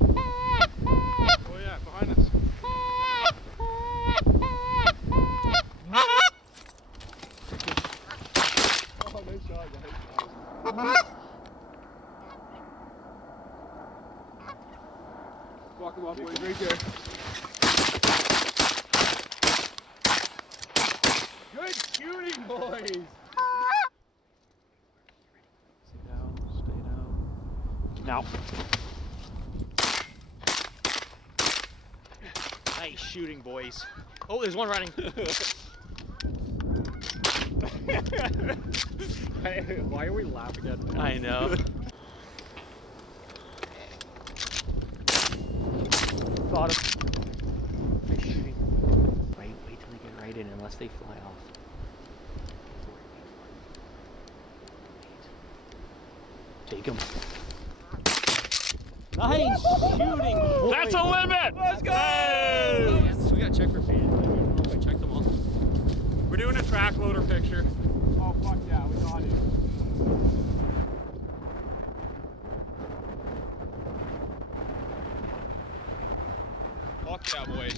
Oh yeah, behind us. Oh, nice shot, guys. Walk him up, boys, right there. Good shooting, boys. Stay down, stay down. Now. Nice shooting, boys. Oh, there's one running. Why are we laughing at that? I know. Got him. Nice shooting. Wait till they get right in unless they fly off. Take him. Nice shooting, boys. That's a limit! Let's go! We gotta check for fans. I don't know if I checked them all. We're doing a track loader picture. Oh, fuck yeah, we got it. Fuck yeah, boys.